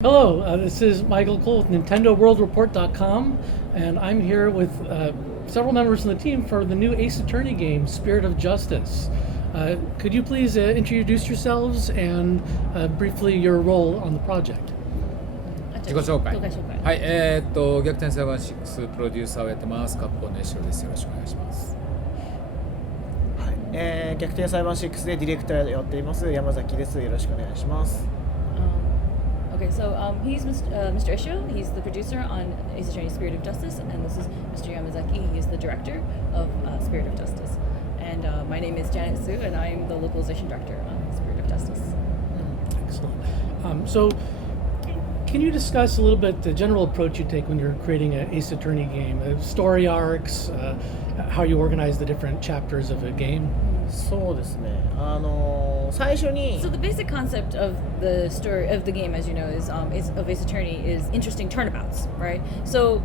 Hello, this is Michael Cole with NintendoWorldReport.com, and I'm here with several members of the team for the new Ace Attorney game, Spirit of Justice. Could you please introduce yourselves and briefly your role on the project? 自己紹介。紹介。はい、逆転裁判6プロデューサーをやってます。カッコンのEshiroです。よろしくお願いします。はい、逆転裁判6でディレクターをやっています山崎です。よろしくお願いします。Okay, so he's Mr. Eshiro. He's the producer on Ace Attorney Spirit of Justice, and this is Mr. Yamazaki. He's the director of Spirit of Justice. And my name is Janet Su, and I'm the localization director on Spirit of Justice. Excellent. So, can you discuss a little bit the general approach you take when you're creating an Ace Attorney game? Story arcs, how you organize the different chapters of a game? そうですね。最初に So the basic concept of the story of the game, as you know, is of Ace Attorney is interesting turnabouts, right? So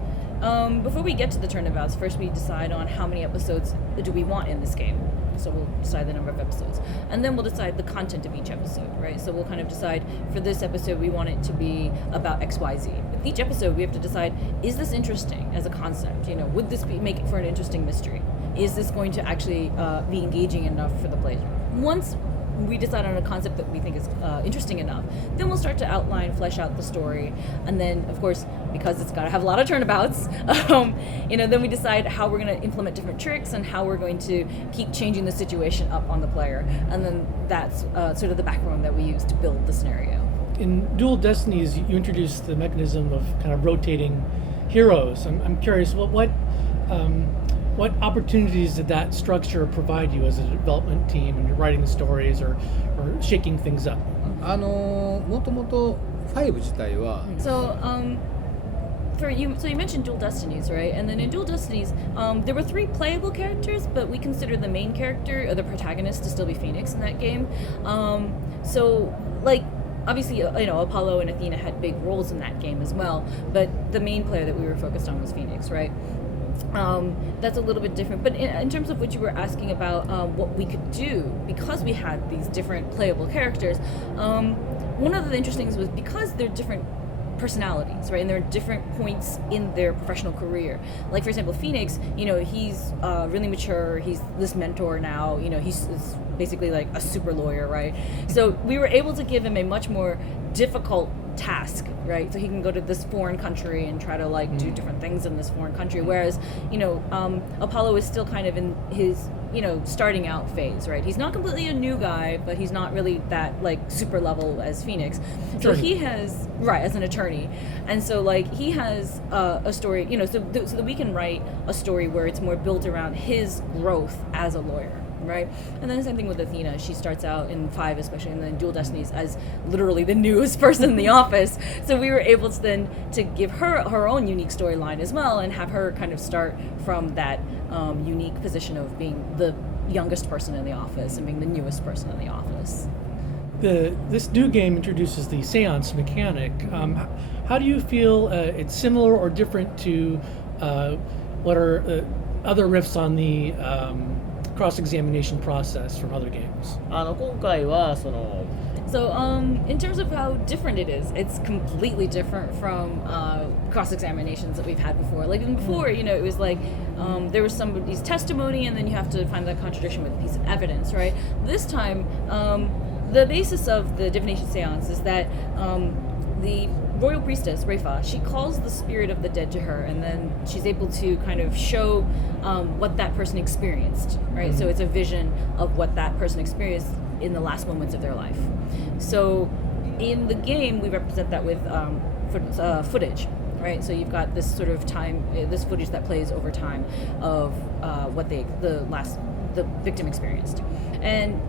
before we get to the turnabouts, first we decide on how many episodes do we want in this game. So we'll decide the number of episodes, and then we'll decide the content of each episode, right? So we'll kind of decide for this episode we want it to be about XYZ. With each episode, we have to decide, is this interesting as a concept? You know, would this make it for an interesting mystery? Is this going to actually be engaging enough for the player? Once we decide on a concept that we think is interesting enough, then we'll start to outline, flesh out the story, and then, of course, because it's got to have a lot of turnabouts, then we decide how we're going to implement different tricks and how we're going to keep changing the situation up on the player, and then that's sort of the backbone that we use to build the scenario. In Dual Destinies, you introduced the mechanism of kind of rotating heroes. I'm curious, what opportunities did that structure provide you as a development team when you're writing the stories or shaking things up? もともと5自体は So you mentioned Dual Destinies, right? And then in Dual Destinies, there were 3 playable characters, but we consider the main character or the protagonist to still be Phoenix in that game. Obviously, Apollo and Athena had big roles in that game as well, but the main player that we were focused on was Phoenix, right? That's a little bit different, but in terms of what you were asking about what we could do because we had these different playable characters, one of the interesting things was because they're different personalities, right, and there are different points in their professional career. Like, for example, Phoenix, he's really mature, he's this mentor now, he's basically like a super lawyer, right? So we were able to give him a much more difficult task, right? So he can go to this foreign country and try to do different things in this foreign country, whereas Apollo is still kind of in his starting out phase, right? He's not completely a new guy, but he's not really that super level as Phoenix. So he has as an attorney, and so he has a story, so that we can write a story where it's more built around his growth as a lawyer. Right, and then the same thing with Athena. She starts out in 5, especially in the Dual Destinies, as literally the newest person in the office. So we were able to then give her own unique storyline as well, and have her kind of start from that unique position of being the youngest person in the office and being the newest person in the office. This new game introduces the seance mechanic. How do you feel it's similar or different to what are other riffs on the cross-examination process from other games? 今回はSo in terms of how different it is, it's completely different from cross-examinations that we've had before. Like even before, it was there was somebody's testimony and then you have to find that contradiction with a piece of evidence, right? This time, the basis of the divination seance is that the royal priestess, Reifa, she calls the spirit of the dead to her, and then she's able to kind of show what that person experienced, right? Mm-hmm. So it's a vision of what that person experienced in the last moments of their life. So in the game, we represent that with footage, right? So you've got this sort of this footage that plays over time of what the victim experienced. And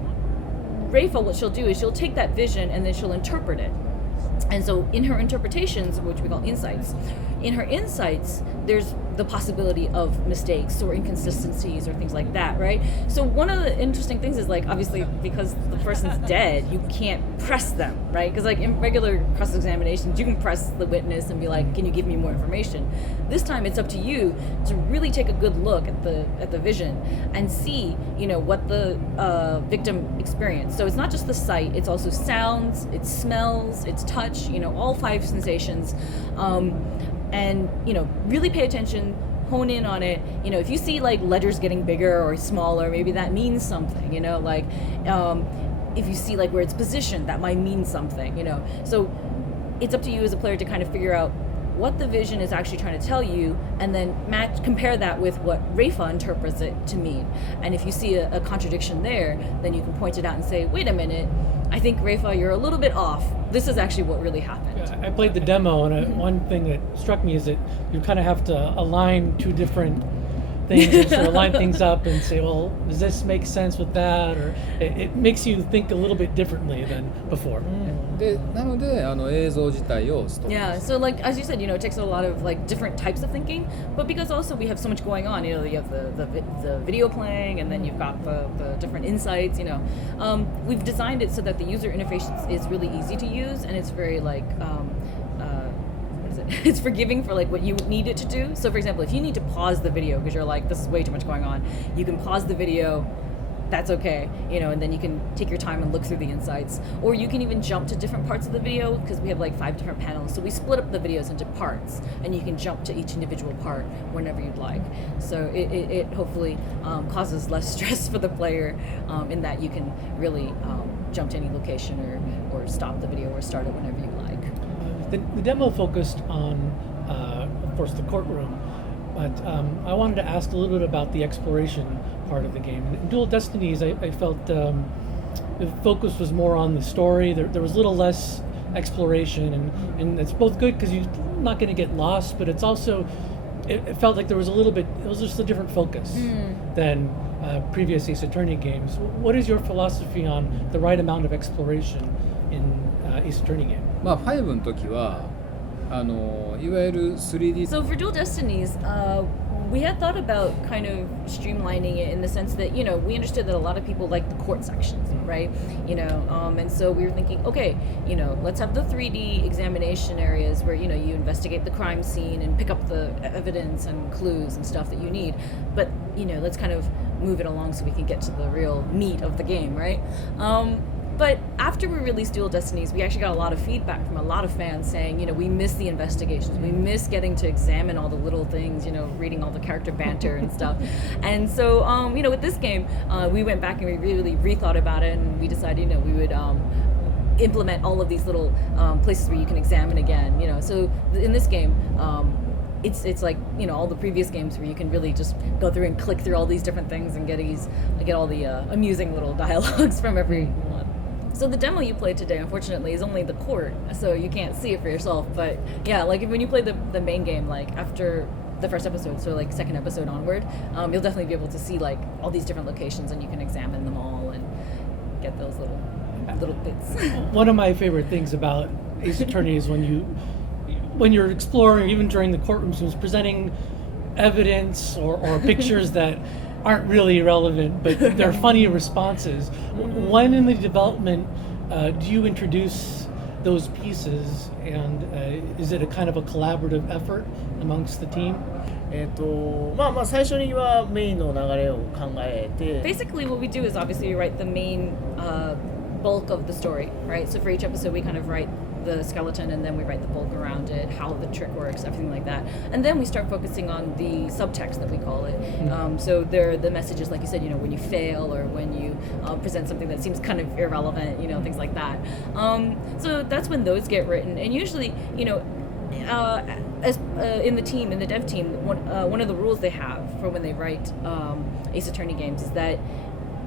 Reifa, what she'll do is she'll take that vision and then she'll interpret it. And so in her interpretations, which we call insights, there's the possibility of mistakes or inconsistencies or things like that, right? So one of the interesting things is like, obviously, because the person's dead, you can't press them, right? Because like in regular cross-examinations, you can press the witness and be like, can you give me more information? This time it's up to you to really take a good look at the vision and see, you know, what the victim experienced. So it's not just the sight, it's also sounds, it's smells, it's touch, you know, all 5 sensations. And, you know, really pay attention, hone in on it. You know, if you see like letters getting bigger or smaller, maybe that means something, you know, like if you see like where it's positioned, that might mean something, you know. So it's up to you as a player to kind of figure out what the vision is actually trying to tell you, and then compare that with what Rafa interprets it to mean. And if you see a contradiction there, then you can point it out and say, wait a minute, I think Rafa, you're a little bit off. This is actually what really happened. I played the demo, and one thing that struck me is that you kind of have to align 2 different things and sort of line things up and say, well, does this make sense with that? Or it makes you think a little bit differently than before. でなので映像自体をストップ Yeah, so like as you said, you know, it takes a lot of like different types of thinking, but because also we have so much going on, you know, you have the video playing, and then you've got the different insights, you know. We've designed it so that the user interface is really easy to use, and it's very like what is it? It's forgiving for like what you need it to do. So for example, if you need to pause the video because you're like, this is way too much going on, you can pause the video. That's okay, you know, and then you can take your time and look through the insights. Or you can even jump to different parts of the video, because we have like 5 different panels. So we split up the videos into parts, and you can jump to each individual part whenever you'd like. So it hopefully causes less stress for the player in that you can really jump to any location or stop the video or start it whenever you like. The demo focused on, of course, the courtroom. But I wanted to ask a little bit about the exploration part of the game. In Dual Destinies, I felt the focus was more on the story. There was a little less exploration, and it's both good because you're not going to get lost, but it's also, it felt like there was a little bit, it was just a different focus than previous Ace Attorney games. What is your philosophy on the right amount of exploration in Ace Attorney game? まあ5の時はいわゆる 3D So for Dual Destinies, we had thought about kind of streamlining it in the sense that, you know, we understood that a lot of people like the court sections, right? You know, and so we were thinking, okay, you know, let's have the 3D examination areas where, you know, you investigate the crime scene and pick up the evidence and clues and stuff that you need. But, you know, let's kind of move it along so we can get to the real meat of the game, right? But after we released Dual Destinies, we actually got a lot of feedback from a lot of fans saying, you know, we miss the investigations. We miss getting to examine all the little things, you know, reading all the character banter and stuff. And so, you know, with this game, we went back and we really rethought about it, and we decided, you know, we would implement all of these little places where you can examine again, you know. So in this game, it's like, you know, all the previous games where you can really just go through and click through all these different things and get all the amusing little dialogues from every one. So the demo you played today, unfortunately, is only the court, so you can't see it for yourself. But yeah, like when you play the main game, like after the first episode, so like second episode onward, you'll definitely be able to see like all these different locations, and you can examine them all and get those little bits. One of my favorite things about Ace Attorney is when you're exploring, even during the courtroom scenes, presenting evidence or pictures that aren't really relevant, but they're funny responses. When in the development do you introduce those pieces, and is it a kind of a collaborative effort amongst the team? まあ最初にはメインの流れを考えて Basically what we do is obviously we write the main bulk of the story, right? So for each episode we kind of write the skeleton, and then we write the bulk around it, how the trick works, everything like that. And then we start focusing on the subtext that we call it. So there the messages, like you said, you know, when you fail or when you present something that seems kind of irrelevant, you know, things like that. So that's when those get written. And usually, you know, as in the team, in the dev team, one of the rules they have for when they write Ace Attorney games is that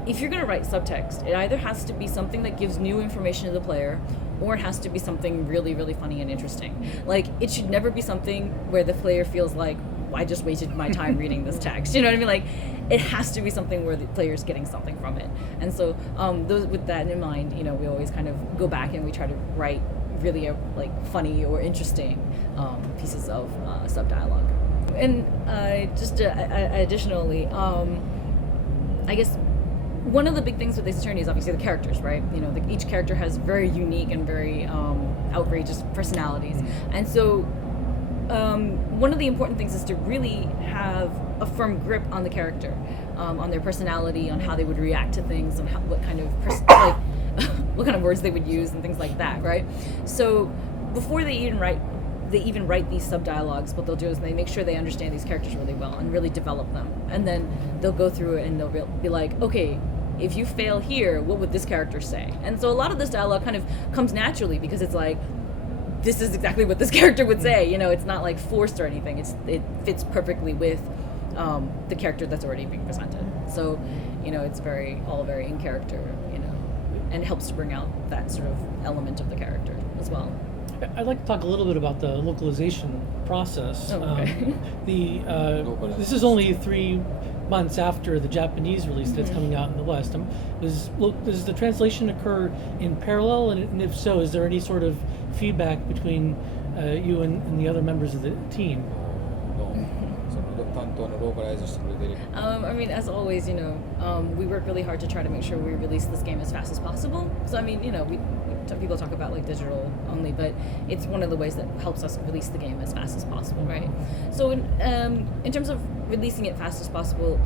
if you're going to write subtext, it either has to be something that gives new information to the player, or it has to be something really, really funny and interesting. Like, it should never be something where the player feels like, I just wasted my time reading this text. You know what I mean? Like, it has to be something where the player's getting something from it. And so, with that in mind, you know, we always kind of go back and we try to write really like funny or interesting pieces of sub-dialogue. And just additionally, I guess one of the big things with Ace Attorney is obviously the characters, right? You know, each character has very unique and very outrageous personalities, and so one of the important things is to really have a firm grip on the character, on their personality, on how they would react to things, and what kind of what kind of words they would use and things like that, right? So before they even write these sub-dialogues, what they'll do is they make sure they understand these characters really well and really develop them. And then they'll go through it and they'll be like, okay, if you fail here, what would this character say? And so a lot of this dialogue kind of comes naturally because it's like, this is exactly what this character would say. You know, it's not like forced or anything. It fits perfectly with the character that's already being presented. So, you know, it's all very in character, you know, and helps to bring out that sort of element of the character as well. I'd like to talk a little bit about the localization process. Oh, okay. This is only 3 months after the Japanese release that's coming out in the West. Does the translation occur in parallel? And if so, is there any sort of feedback between you and the other members of the team? I mean, as always, you know, we work really hard to try to make sure we release this game as fast as possible. So, I mean, you know, people talk about like digital only, but it's one of the ways that helps us release the game as fast as possible, right? So, in terms of releasing it fast as possible,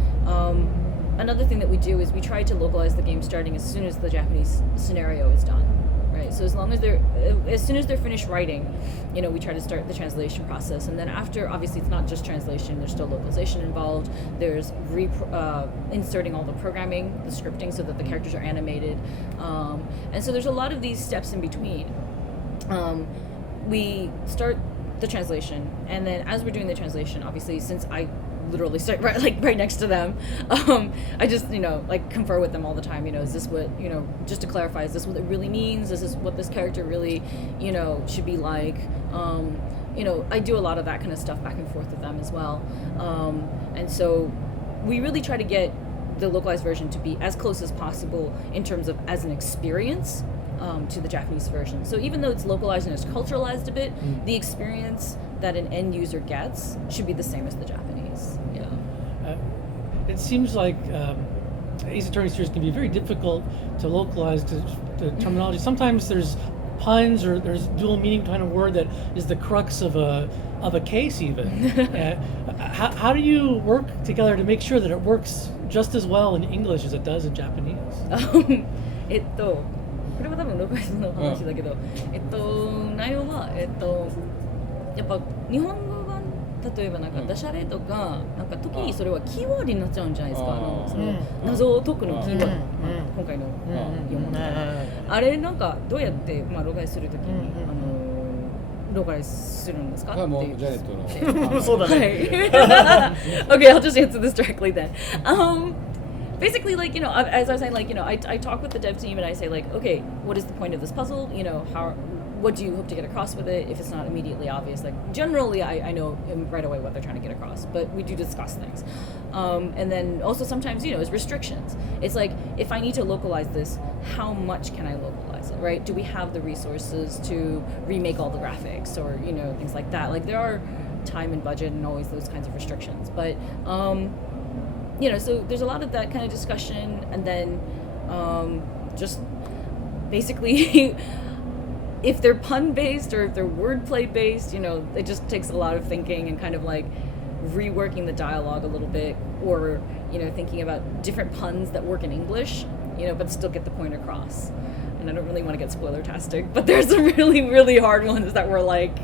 another thing that we do is we try to localize the game starting as soon as the Japanese scenario is done. Right, so as soon as they're finished writing, you know, we try to start the translation process, and then after, obviously, it's not just translation. There's still localization involved. There's inserting all the programming, the scripting, so that the characters are animated, and so there's a lot of these steps in between. We start the translation, and then as we're doing the translation, obviously, since I literally start right next to them, I just, you know, like confer with them all the time. You know, is this what, you know, just to clarify, is this what it really means? Is this what this character really, you know, should be like? You know, I do a lot of that kind of stuff back and forth with them as well, and so we really try to get the localized version to be as close as possible in terms of as an experience to the Japanese version. So even though it's localized and it's culturalized a bit, the experience that an end user gets should be the same as the Japanese. Yeah. It seems like Ace Attorney series can be very difficult to localize the terminology. Sometimes there's puns or there's dual meaning kind of word that is the crux of a case even. How do you work together to make sure that it works just as well in English as it does in Japanese? これは多分ローカイズの話だけど、内容はやっぱ日本語が例えばなんかダジャレとかなんか時にそれはキーワードになっちゃうんじゃないですか。その謎を解くのキーワード、今回の4問あれなんかどうやってローカイするときにローカイするんですかっていう。ジャレットのそうだね。Okay, I'll just answer this directly then. Basically, like, you know, as I was saying, like, you know, I talk with the dev team and I say, like, okay, what is the point of this puzzle? You know, what do you hope to get across with it if it's not immediately obvious? Like, generally, I know right away what they're trying to get across, but we do discuss things. And then also sometimes, you know, it's restrictions. It's like, if I need to localize this, how much can I localize it, right? Do we have the resources to remake all the graphics or, you know, things like that? Like, there are time and budget and always those kinds of restrictions. But, you know, so there's a lot of that kind of discussion, and then just basically if they're pun based or if they're wordplay based, you know, it just takes a lot of thinking and kind of like reworking the dialogue a little bit, or, you know, thinking about different puns that work in English, you know, but still get the point across. And I don't really want to get spoiler-tastic, but there's some really, really hard ones that were like,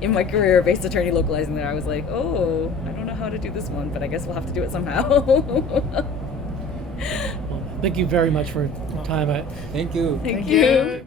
in my career of Ace Attorney localizing that I was like, oh, I don't know how to do this one, but I guess we'll have to do it somehow. Well, thank you very much for your time. Thank you. Thank you.